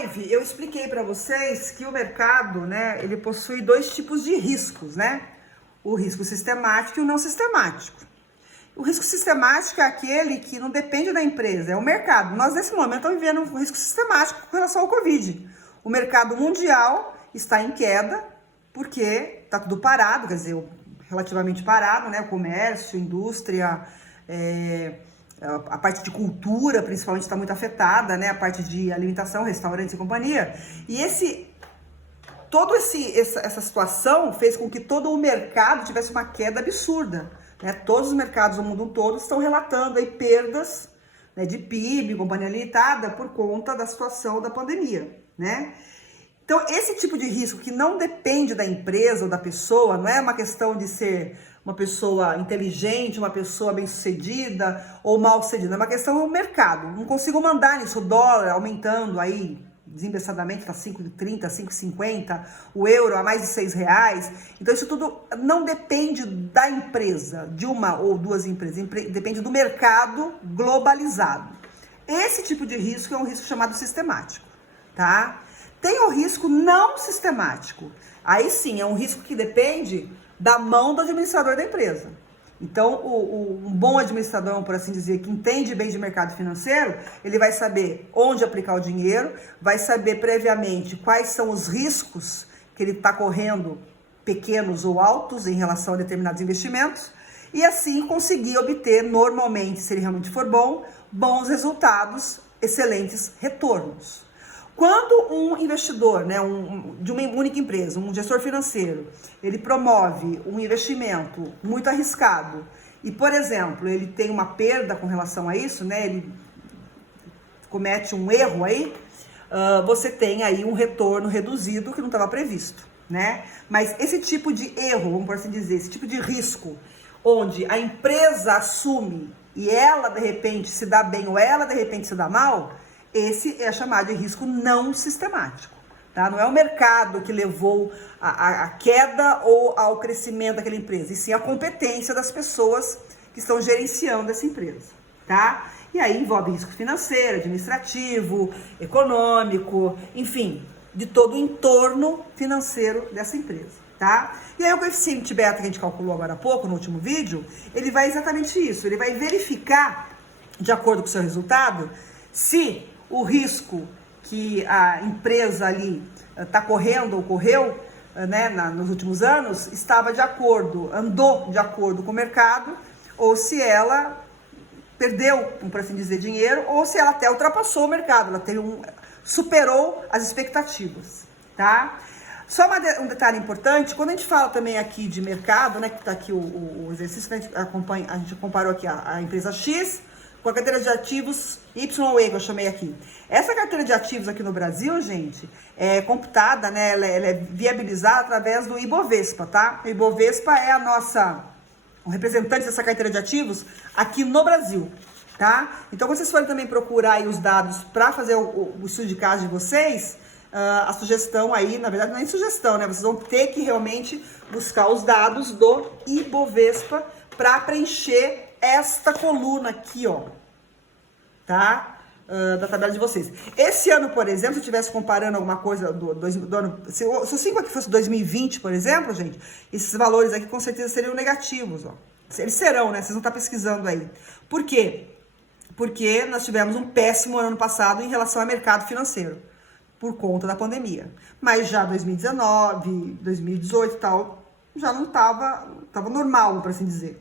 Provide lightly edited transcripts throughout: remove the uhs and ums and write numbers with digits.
live eu expliquei para vocês que o mercado, né, ele possui dois tipos de riscos, né? O risco sistemático e o não sistemático. O risco sistemático é aquele que não depende da empresa, é o mercado. Nós, nesse momento, estamos vivendo um risco sistemático com relação ao Covid. O mercado mundial está em queda porque está tudo parado, quer dizer, relativamente parado, né? O comércio, indústria, a parte de cultura, principalmente, está muito afetada, né? A parte de alimentação, restaurantes e companhia. E essa situação fez com que todo o mercado tivesse uma queda absurda, né? Todos os mercados do mundo todo estão relatando aí perdas, né, de PIB, companhia limitada, por conta da situação da pandemia, né? Então, esse tipo de risco que não depende da empresa ou da pessoa, não é uma questão de ser uma pessoa inteligente, uma pessoa bem-sucedida ou mal-sucedida, é uma questão do mercado. Não consigo mandar nisso, o dólar aumentando aí, desembaçadamente está 5,30, 5,50, o euro a mais de R$6. Então isso tudo não depende da empresa, de uma ou duas empresas, depende do mercado globalizado. Esse tipo de risco é um risco chamado sistemático, tá? Tem o risco não sistemático. Aí sim, é um risco que depende da mão do administrador da empresa. Então, um bom administrador, por assim dizer, que entende bem de mercado financeiro, ele vai saber onde aplicar o dinheiro, vai saber previamente quais são os riscos que ele está correndo, pequenos ou altos, em relação a determinados investimentos, e assim conseguir obter, normalmente, se ele realmente for bom, bons resultados, excelentes retornos. Quando um investidor, né, de uma única empresa, um gestor financeiro, ele promove um investimento muito arriscado e, por exemplo, ele tem uma perda com relação a isso, né, ele comete um erro aí, você tem aí um retorno reduzido que não estava previsto, né? Mas esse tipo de erro, vamos por assim dizer, esse tipo de risco, onde a empresa assume e ela de repente se dá bem ou ela de repente se dá mal, esse é chamado de risco não sistemático, tá? Não é o mercado que levou a queda ou ao crescimento daquela empresa, e sim a competência das pessoas que estão gerenciando essa empresa, tá? E aí envolve risco financeiro, administrativo, econômico, enfim, de todo o entorno financeiro dessa empresa, tá? E aí o coeficiente beta que a gente calculou agora há pouco, no último vídeo, ele vai exatamente isso, ele vai verificar, de acordo com o seu resultado, se o risco que a empresa ali está correndo ou correu, né, nos últimos anos, estava de acordo, andou de acordo com o mercado, ou se ela perdeu, por assim dizer, dinheiro, ou se ela até ultrapassou o mercado, ela superou as expectativas, tá? Só um detalhe importante, quando a gente fala também aqui de mercado, né, que está aqui o exercício, a gente comparou aqui a empresa X com a carteira de ativos YE, que eu chamei aqui. Essa carteira de ativos aqui no Brasil, gente, é computada, né, ela é viabilizada através do Ibovespa, tá? O Ibovespa é o representante dessa carteira de ativos aqui no Brasil, tá? Então, quando vocês forem também procurar aí os dados para fazer o estudo de caso de vocês, a sugestão aí, na verdade, não é sugestão, né? Vocês vão ter que realmente buscar os dados do Ibovespa para preencher esta coluna aqui, ó, tá? Da tabela de vocês. Esse ano, por exemplo, se eu estivesse comparando alguma coisa do ano... Se o 5 aqui fosse 2020, por exemplo, gente, esses valores aqui com certeza seriam negativos, ó. Eles serão, né? Vocês vão estar pesquisando aí. Por quê? Porque nós tivemos um péssimo ano passado em relação ao mercado financeiro, por conta da pandemia. Mas já 2019, 2018 e tal, já não tava normal, por assim dizer.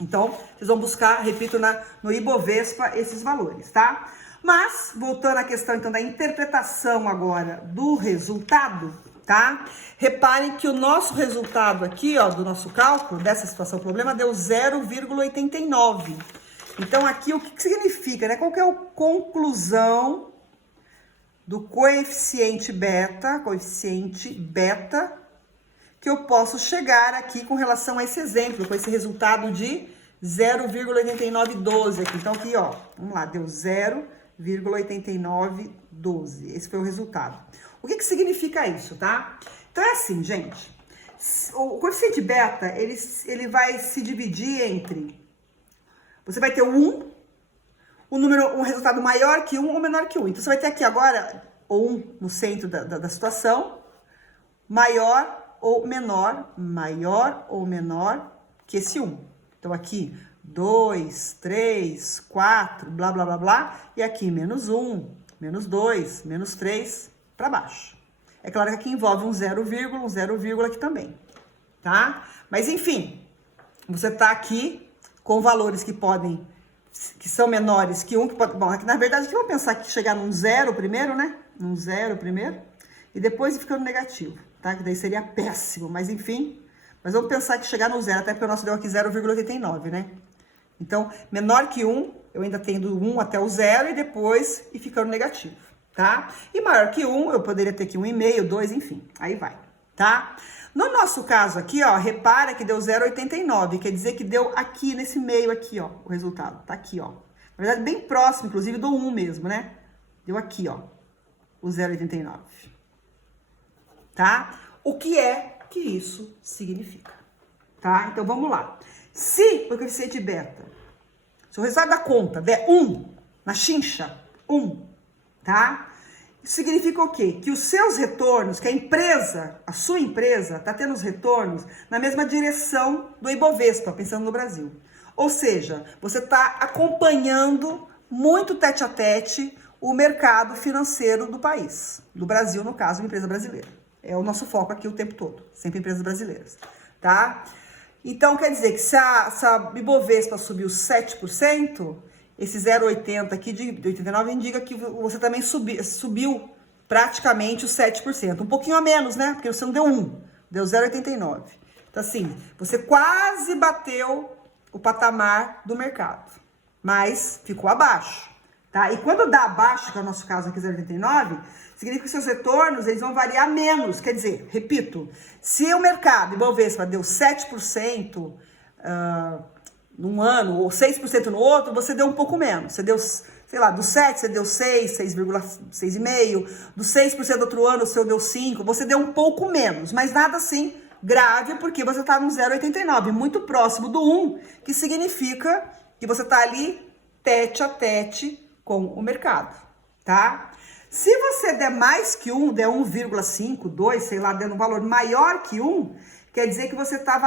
Então, vocês vão buscar, repito, no Ibovespa esses valores, tá? Mas, voltando à questão, então, da interpretação agora do resultado, tá? Reparem que o nosso resultado aqui, ó, do nosso cálculo, dessa situação, o problema deu 0,89. Então, aqui, o que significa, né? Qual que é a conclusão do coeficiente beta, que eu posso chegar aqui com relação a esse exemplo, com esse resultado de 0,8912 aqui. Então, aqui, ó, vamos lá, deu 0,8912. Esse foi o resultado. O que significa isso, tá? Então, é assim, gente. O coeficiente beta, ele vai se dividir entre... Você vai ter um resultado maior que 1 ou menor que 1. Então, você vai ter aqui agora... ou 1 no centro da situação, maior ou menor que esse 1. Então, aqui, 2, 3, 4, blá, blá, blá, blá, e aqui, menos 1, menos 2, menos 3, para baixo. É claro que aqui envolve um 0, aqui também, tá? Mas, enfim, você tá aqui com valores que são menores que 1, bom, aqui na verdade, aqui vamos pensar que chegar num 0 primeiro, né? Num 0 primeiro, e depois ficando negativo, tá? Que daí seria péssimo, mas enfim. Mas vamos pensar que chegar no 0, até porque o nosso deu aqui 0,89, né? Então, menor que 1, eu ainda tenho do 1 até o 0 e depois ir ficando negativo, tá? E maior que 1, eu poderia ter aqui 1,5, 2, enfim, aí vai, tá? No nosso caso aqui, ó, repara que deu 0,89, quer dizer que deu aqui, nesse meio aqui, ó, o resultado, tá aqui, ó. Na verdade, bem próximo, inclusive, do 1 mesmo, né? Deu aqui, ó, o 0,89, tá? O que é que isso significa, tá? Então, vamos lá. Se o coeficiente beta, se o resultado da conta der 1, na chincha, 1, tá? Isso significa o quê? Que os seus retornos, que a sua empresa, está tendo os retornos na mesma direção do Ibovespa, pensando no Brasil. Ou seja, você está acompanhando muito tete a tete o mercado financeiro do país. Do Brasil, no caso, uma empresa brasileira. É o nosso foco aqui o tempo todo, sempre empresas brasileiras, tá? Então, quer dizer que se a Ibovespa subiu 7%, esse 0,80 aqui de 89 indica que você também subiu praticamente os 7%. Um pouquinho a menos, né? Porque você não deu 1, deu 0,89. Então, assim, você quase bateu o patamar do mercado, mas ficou abaixo, tá? E quando dá abaixo, que é o nosso caso aqui, 0,89, significa que seus retornos eles vão variar menos. Quer dizer, repito, se o mercado, Ibovespa, deu 7%, num ano, ou 6% no outro, você deu um pouco menos. Você deu, sei lá, do 7, você deu 6, 6,5. Do 6% do outro ano, o seu deu 5. Você deu um pouco menos, mas nada assim grave, porque você está no 0,89, muito próximo do 1, que significa que você está ali tete a tete com o mercado, tá? Se você der mais que 1, der 1,5, 2, sei lá, dando um valor maior que 1, quer dizer que você tá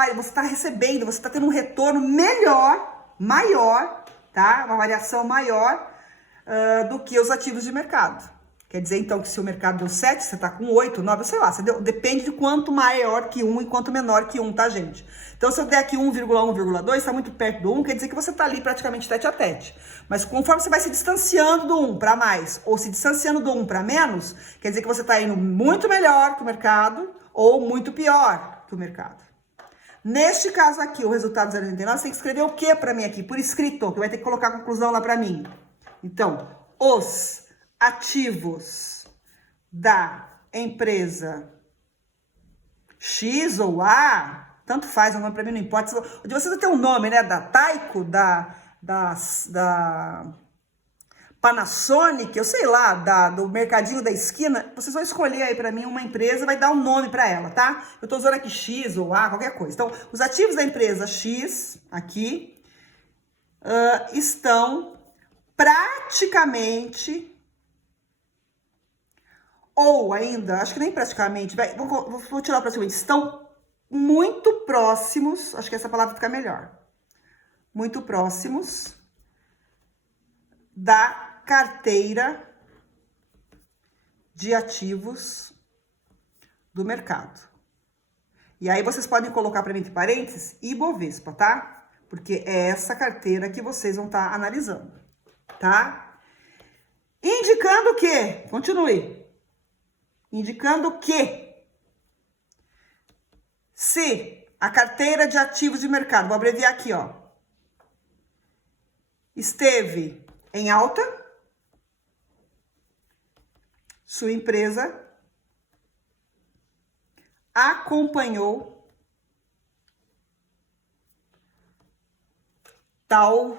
recebendo, você está tendo um retorno maior, tá? Uma variação maior do que os ativos de mercado. Quer dizer, então, que se o mercado deu 7, você tá com 8, 9, sei lá, depende de quanto maior que 1 e quanto menor que 1, tá, gente? Então, se eu der aqui 1,1, 1,2, tá muito perto do 1, quer dizer que você tá ali praticamente tete a tete. Mas conforme você vai se distanciando do 1 para mais, ou se distanciando do 1 para menos, quer dizer que você tá indo muito melhor que o mercado, ou muito pior que o mercado. Neste caso aqui, o resultado 0,89, você tem que escrever o que para mim aqui? Por escrito, que vai ter que colocar a conclusão lá para mim. Então, os ativos da empresa X ou A, tanto faz, o nome para mim não importa. De vocês tem um nome, né? Da Taiko, da Panasonic, eu sei lá, do mercadinho da esquina. Vocês vão escolher aí para mim uma empresa, vai dar um nome para ela, tá? Eu tô usando aqui X ou A, qualquer coisa. Então, os ativos da empresa X, aqui, estão praticamente, ou ainda, acho que nem praticamente, vou tirar praticamente, estão muito próximos, acho que essa palavra fica melhor, muito próximos da carteira de ativos do mercado. E aí vocês podem colocar para mim entre parênteses Ibovespa, tá? Porque é essa carteira que vocês vão estar analisando, tá? Indicando que, continue, indicando que se a carteira de ativos de mercado, vou abreviar aqui, ó, esteve em alta, sua empresa acompanhou tal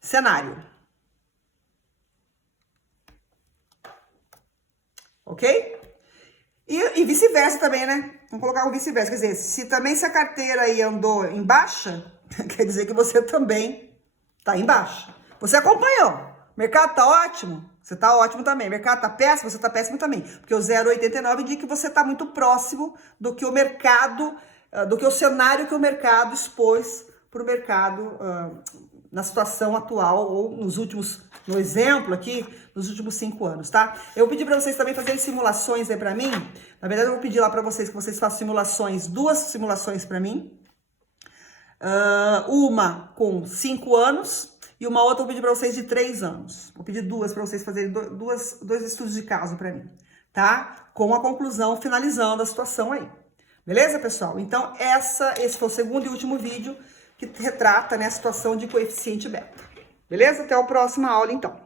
cenário. Ok? E vice-versa também, né? Vamos colocar o vice-versa. Quer dizer, se a carteira aí andou em baixa, quer dizer que você também tá em baixa. Você acompanhou. O mercado tá ótimo? Você tá ótimo também. O mercado tá péssimo, você tá péssimo também. Porque o 0,89 indica que você tá muito próximo do que o mercado, do que o cenário que o mercado expôs para o mercado na situação atual ou nos últimos, no exemplo aqui, nos últimos 5 anos, tá? Eu pedi para vocês também fazerem simulações aí para mim. Na verdade, eu vou pedir lá para vocês que vocês façam simulações, 2 simulações para mim. Uma com 5 anos e uma outra eu vou pedir para vocês de 3 anos. Vou pedir 2 para vocês fazerem dois estudos de caso para mim, tá? Com a conclusão, finalizando a situação aí. Beleza, pessoal? Então, esse foi o segundo e último vídeo que retrata, né, a situação de coeficiente beta. Beleza? Até a próxima aula, então.